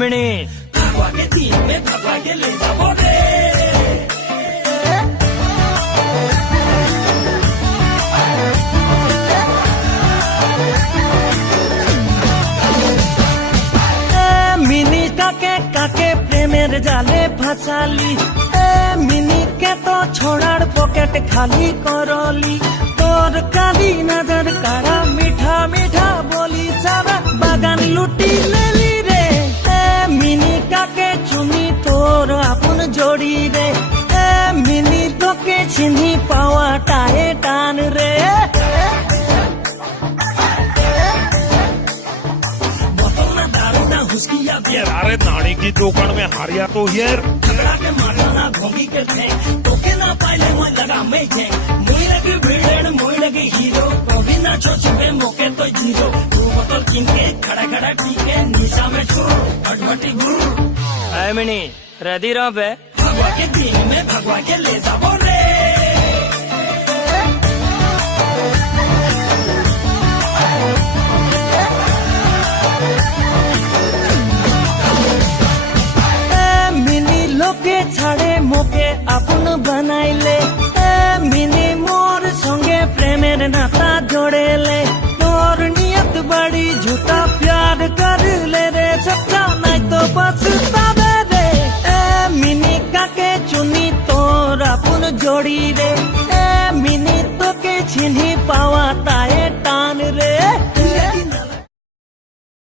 Mini mini কাকে কাকে প্রেমের জালে ফাঁসালি, মিনিকে তো ছোড়ার পকেট খালি করলি। তোর কালি নজর কারা মিঠা মিঠা বলি সারা বাগান লুটি লেলি রে। মিনি কাকে চুনি তোর আপন জড়ি রে, মিনি তোকে চিনি পাওয়াটায় টান রে। अरे नानी की दुकान में हारिया तो यार के मारना भोगी के थे तोके ना पाइले मोय लगा मैं जे मोय लगे भिड़न मोय लगे हीरो कभी ना छोचबे मोके तो जीरो तू बोतल किन के खड़ा खड़ा टीके निशा में छुर भटभटी गुरु आई मिनी रेडी रहो बे भगवा के दिन में भगवा के ले जाबो रे। লোকে ছাড়ে মোকে আপন বানাইলে, মিনি মোর সঙ্গে প্রেমের নাতা জোড়েলে। তোর নিয়ত বড়ি ঝুটা প্যার করলে রে, সচ্চা নাই তো পছতাবে রে। মিনি কাকে চুনি তোর আপন জড়ি রে।